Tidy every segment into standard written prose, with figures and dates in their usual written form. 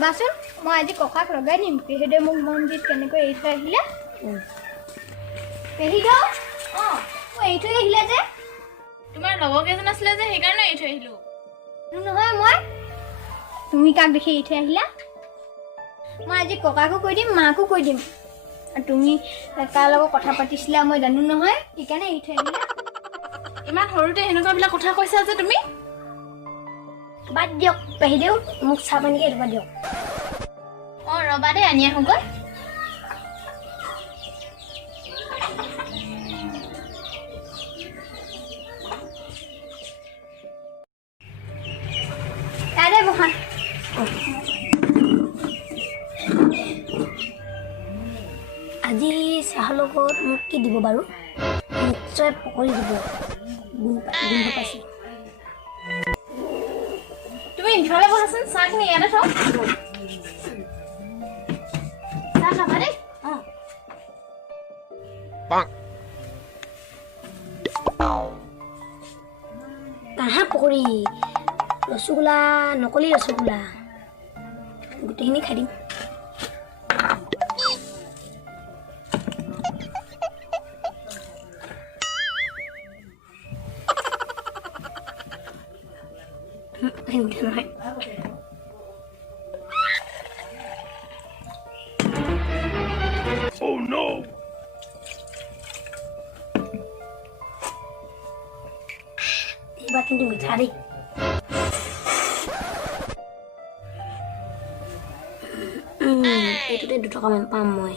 চাবাচোন মই আজি ককাক লগাই দিম পেহিদে মোক মন্দিৰত কেনেকৈ এৰি থৈ আহিলে পেহিদ মই এৰি থৈ আহিলে যে তোমাৰ লগৰ কেইজন আছিলে যে সেইকাৰণে এৰি থৈ আহিলো নহয় মই তুমি কাক দেখি এৰি থৈ আহিলা মই আজি ককাকো কৈ দিম মাকো কৈ দিম আৰু তুমি তাৰ লগত কথা পাতিছিলা মই জানো নহয় সেইকাৰণে এৰি থৈ আহিলা ইমান সৰুতে এনেকুৱাবিলাক কথা কৈছা যে তুমি বাদ দিয়ক পেহিদেউ মোক চাহ পানীকে দিব দিয়ক ৰবা দেই আনি আহোগৈ তাৰে বহা আজি চাহৰ লগত মোক কি দিব বাৰু নিশ্চয় পকৰি দিব গোন্ধ পাইছে তুমি ইফালে বহাচোন চাহখিনি ইয়াতে থওঁ চাহ খাবা দেই কাহা পকৰি ৰসগোল্লা নকলি ৰসগোল্লা গোটেইখিনি খাই দিম নহয় Oh no! এইবাৰ কিন্তু মিঠা দেই এইটোতে 2 টকামান পাম মই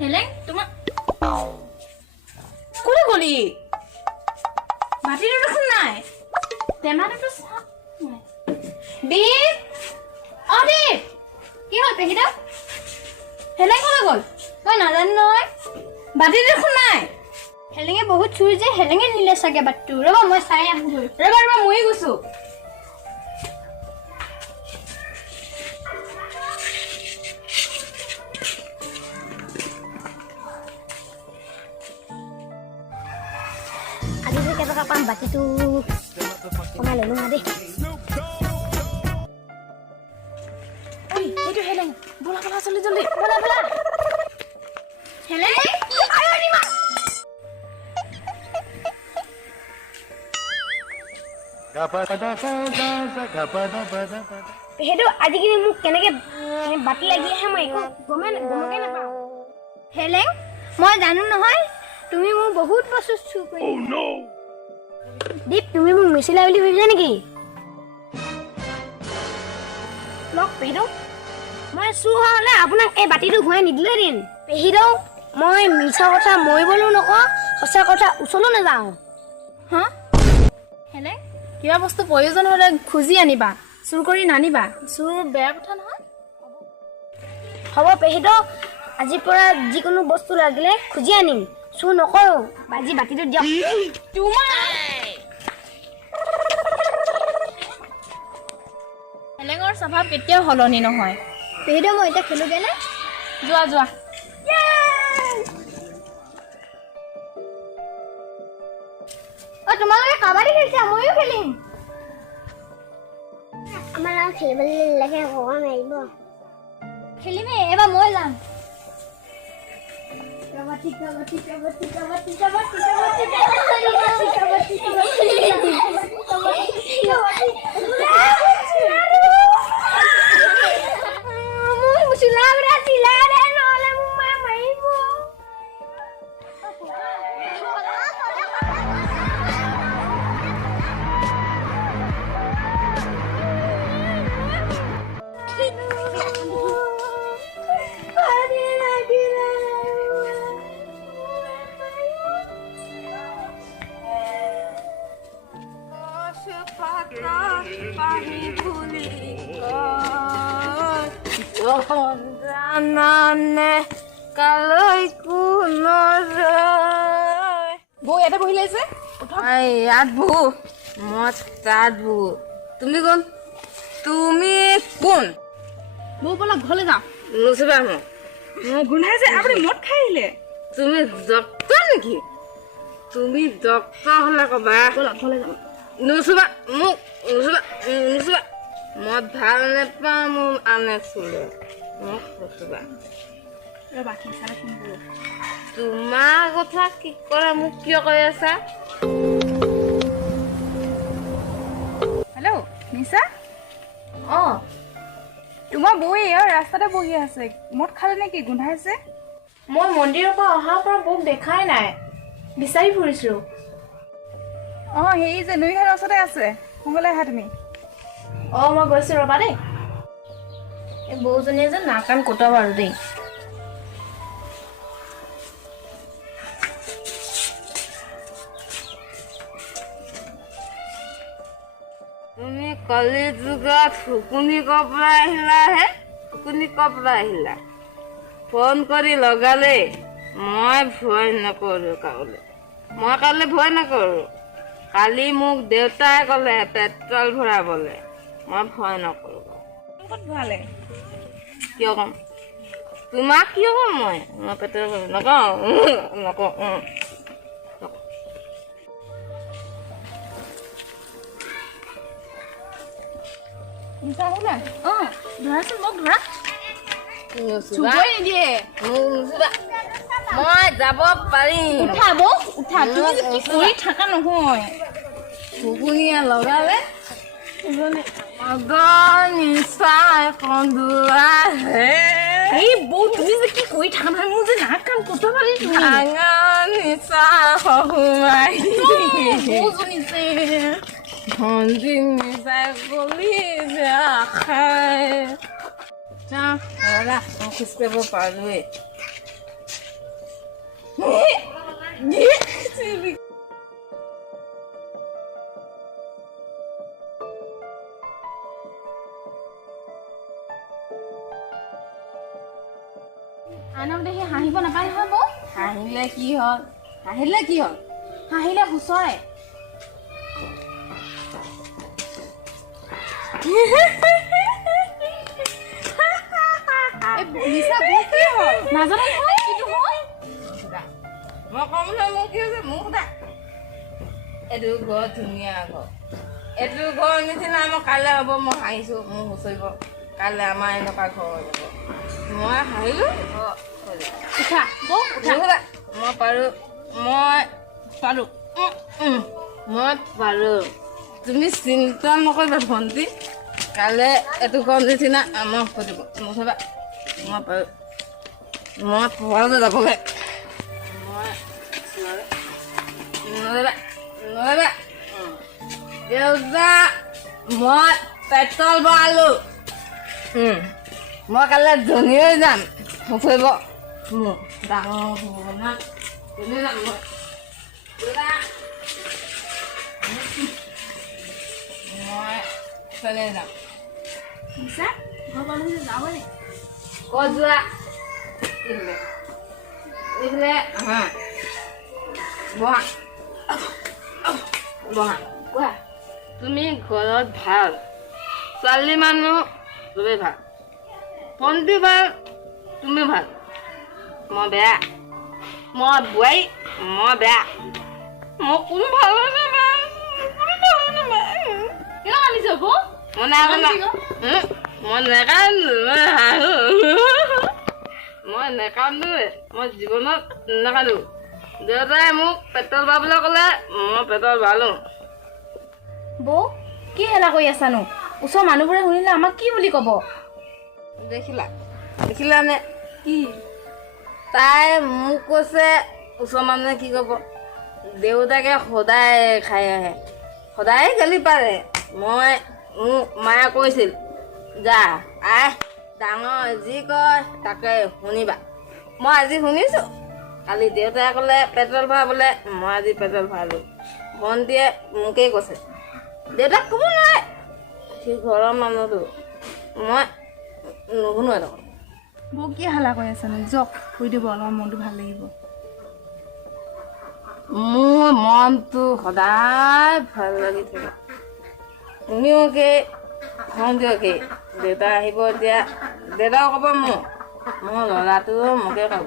হেলেং তোমাৰ কোনে গলি মাটিটো দেখোন নাই টেমাটোতো দীপ দীপ কি হ'ল পেহিদা হেলেং ক'লৈ গ'ল মই নাজানো নহয় বাতি দেখোন নাই হেলেঙে বহুত চুৰ যে হেলেঙে নিলে চাগে বাটটো ৰ'বা মই চাই আহোঁগৈ ৰবা ময়ে গৈছো আজি যে কেইটকা পাম বাকীটো কমাই ল'লো না দেই এইটো হেলেং বলা বলা জলদি জলদি বলা বলা হেলেং সেইটো আজিকালি মোক কেনেকে বাতি লাগি আহে মই একো গমকে নাপাওঁ হেলেং মই জানো নহয় তুমি মোক বহুত বস্তু চুৰ কৰি দীপ তুমি মোক মিছিলা বুলি ভাবিছা নেকি লগ পেহিদৌ মই চুৰ হ'লে আপোনাক এই বাতিটো ঘূৰাই নিদিলোহেঁতেন পেহিদৌ মই মিছা কথা মৰিবলৈও নকওঁ সঁচা কথা ওচৰলৈ নাযাওঁ হা হেলেং কিবা বস্তু প্ৰয়োজন হ'লে খুজি আনিবা চুৰ কৰি নানিবা চুৰ বেয়া কথা নহয় হ'ব পেহিদৌ আজিৰ পৰা যিকোনো বস্তু লাগিলে খুজি আনিম চুৰ নকৰোঁ আজি বাতিটো দিয়ক হেলেঙৰ স্বভাৱ কেতিয়াও সলনি নহয় পেহিদৌ মই এতিয়া খেলোগে নে যোৱা যোৱা তোমালোকে কাবাডী খেলিছা ময়ো খেলিম আমাৰ আৰু খেলিবলৈ লাগে ভগৱান আহিব খেলিমেই এবাৰ মই যাম বৌ ইয়াতে বহিলে যে ইয়াত বহু মই তাত বহু তুমি কোন বৌ ব'লা ঘৰলৈ যাওঁ। নুচুবা মোক। গোন্ধাইছে, আপুনি মদ খাই আহিলে। তুমি ডক্তৰ নেকি? তুমি ডক্তৰ হ'লে ক'বা। ব'লা ঘৰলৈ যাওঁ। নুচুবা মোক, নুচুবা। মই ভাল নাপাওঁ মোৰ আনে চুলে। মোক নুচুবা। ৰ'বা চালে ফোন কৰোঁ। তোমাৰ কথা কি কৰা মোক কিয় কৈ আছা? হেল্ল' নিশা, অঁ তোমাৰ বৌ এয়া ৰাস্তাতে বহি আছে। মদ খালে নেকি? গোন্ধাইছে। মই মন্দিৰৰ পৰা অহাৰ পৰা বৌক দেখাই নাই, বিচাৰি ফুৰিছোঁ। অঁ হেৰি যে নৈঘাটৰ ওচৰতে আছে, সোনকালে আহা তুমি। অঁ মই গৈছোঁ ৰ'বা দেই। এই বৌজনীয়ে যে নাক কাণ কটাব আৰু দেই। তুমি কলি যুগত শুকুনি কপৰা আহিলাহে? শুকুনি কপৰা আহিলা? ফোন কৰি লগালে মই ভয় নকৰোঁ কাউলে। মই কাউলে ভয় নকৰোঁ। কালি মোক দেউতাই ক'লে পেট্ৰল ভৰাবলৈ, মই ভয় নকৰোঁ। ক'ত ভৰালে? কিয় ক'ম? তোমাক কিয় ক'ম মই পেট্ৰল ভৰাবলৈ নকওঁ। নিশা শুনা। অঁ ধৰাচোন, মোক ধৰা। নুচুবা, চুবই নিদিয়ে। মোক নুচুবা। মই যাব পাৰিম। উঠা বৌ, উঠা। তুমি যে কি কৰি থাকা নহয়। শুকুনিয়ে লগালে নিচা কন্দুৱা হে। এই বৌ তুমি যে কি কৰি থাকা নহয়, মোৰ যে নাক কাণ কটাব পাৰি তুমি। ভাঙা নিচা সহুমাই বৌজনী যে ভণ্টি নিচাই কলি বেয়া খাই। মই খোজ কাঢ়িব পাৰোৱেই। আনক দেখি হাঁহিব নাপায় নহয় বৌ। হাঁহিলে কি হ'ল? হাঁহিলে কি হ'ল? হাঁহিলে সুচৰে। নিশা বৌ কি হ'ল? নাজানো নহয় কিটো হ'ল। মই কম নহয় মোক কি হৈছে, মোক সোধা। এইটো ঘৰ ধুনীয়া ঘৰ। এইটো ঘৰ নিচিনা মই কাইলৈ হ'ব, মই হাঁহিছোঁ, মোক হুঁচৰিব। কাইলৈ আমাৰ এনেকুৱা ঘৰ হৈ যাব। মই হাঁহিলোঁ, উঠা বৌ, উঠা। মই পাৰোঁ। মই পাৰোঁ। তুমি চিন্তা নকৰিবা ভণ্টি। কাইলৈ এইটো ঘৰ নিচিনা আমাৰ হৈ যাব। নথবা মই পাৰোঁ। মই পোৱালৈ যাবগৈ। নকৰিবা। দেউতা মই পেট্ৰল ভৰালোঁ। মই কাইলৈ ধনী হৈ যাম। ফুৰিব মোৰ ডাঙৰ ভগৱান ধনী যাম মই। মই চলে যাম। নিশা ঘৰ পালোহি, যাব নে? ক'ত যোৱা? এইফালে আহা। বহা। কোৱা। তুমি ঘৰত ভাল, ছোৱালী মানুহ তুমি ভাল, ভণ্টি ভাল, তুমি ভাল, মই বেয়া। মই বোৱাৰী, মই বেয়া। মই কোনো ভাল নাপায়। কিয় কান্দিছ বৌ? মই নাজানো। মই নেকান্দো, মই নেকান্দোৱে। মই জীৱনত নেকান্দো। দেউতাই মোক পেট্ৰল ভৰাবলৈ ক'লে, মই পেট্ৰল ভৰালোঁ। বৌ কি হেলা কৰি আছানো? ওচৰৰ মানুহবোৰে শুনিলে আমাক কি বুলি ক'ব? দেখিলানে কি? তাই মোক কৈছে, ওচৰৰ মানুহে কি ক'ব? দেউতাকে সদায় খাই আহে, সদায় গালি পাৰে। মোক মায়ে কৈছিল, যা আহ ডাঙৰ যি কয় তাকে শুনিবা। মই আজি শুনিছোঁ। কালি দেউতাই ক'লে পেট্ৰল ভৰাবলৈ, মই আজি পেট্ৰল ভৰালোঁ। ভণ্টিয়ে মোকেই কৈছে, দেউতাক ক'ব নোৱাৰে, সি ঘৰৰ মানুহটো। মই নুশুনো এটা কথা। বৌ কি হালা কৰি আছানো? যাওক শুই দিব, অলপ মনটো ভাল লাগিব। মোৰ মনটো সদায় ভাল লাগি থাকে। তুমিও কি, ভণ্টিও কি। দেউতা আহিব এতিয়া, দেউতাও ক'ব মোক মোৰ ল'ৰাটো মোকে খাব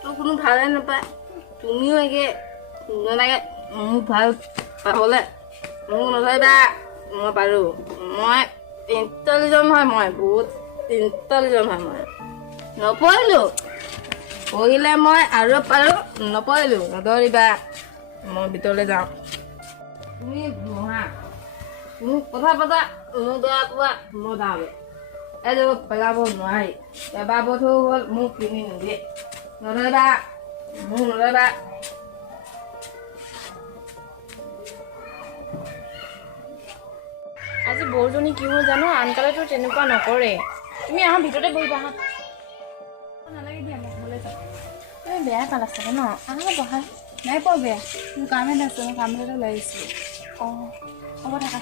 তোৰ কোনো ভালে নাপায় তুমিও একে নালাগে মোক ভাল পাবলৈ মোক নধৰিবা মই পাৰোঁ মই ইণ্টেলিজেণ্ট হয় মই বহুত ইণ্টেলিজেণ্ট হয় মই নপঢ়িলোঁ পঢ়িলে মই আৰু পাৰোঁ নপঢ়িলোঁ নধৰিবা মই ভিতৰলৈ যাওঁ তুমি বহা তুমি কথা পতা মোক বেয়া পোৱা মই যাওঁগৈ এইটো পেলাব নোৱাৰি এবাৰ বধু হ'ল মোক কিনি নিদিয়ে নধৰিবা মোক নধৰিবা আজি বৌজনী কি হ'ল জানো আনকালেতো তেনেকুৱা নকৰে তুমি আহা ভিতৰতে বহিবা আহা নালাগে দিয়া মই ঘৰলৈ যাম তুমি বেয়া পালা চাগে ন আহা বহা নাই পোৱা বেয়া মোৰ কাম এটা আছে মই কাম এটা ওলাই আহিছিলোঁ অঁ হ'ব থাকা